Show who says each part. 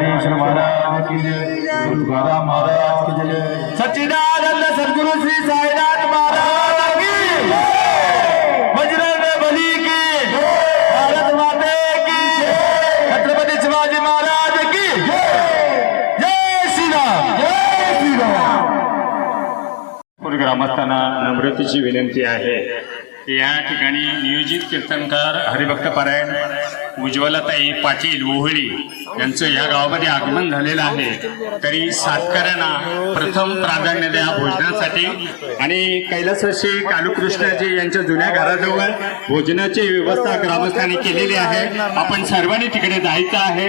Speaker 1: ज्ञानेश्वर महाराज की जय गुरु तुकाराम महाराज की जय। सच्चिदानंद सदगुरु श्री साईनाथ महाराज की बजरंग बली की भारत की छत्रपति शिवाजी महाराज की जय। श्री राम जय श्री राम
Speaker 2: ग्रामस्थांना नम्रतेची विनंती आहे या ठिकाणी नियोजित कीर्तनकार हरिभक्त परायण उज्ज्वलताई पाटील ओहळी यांचं या गावामध्ये आगमन झालेलं आहे. तरी सातकऱ्यांना प्रथम प्राधान्य द्या भोजनासाठी. आणि कैलासवासी कालूकृष्णजी यांच्या जुन्या घराजवळ भोजनाची व्यवस्था ग्रामस्थांनी केलेली आहे. आपण सर्वांनी तिकडे जायचं आहे.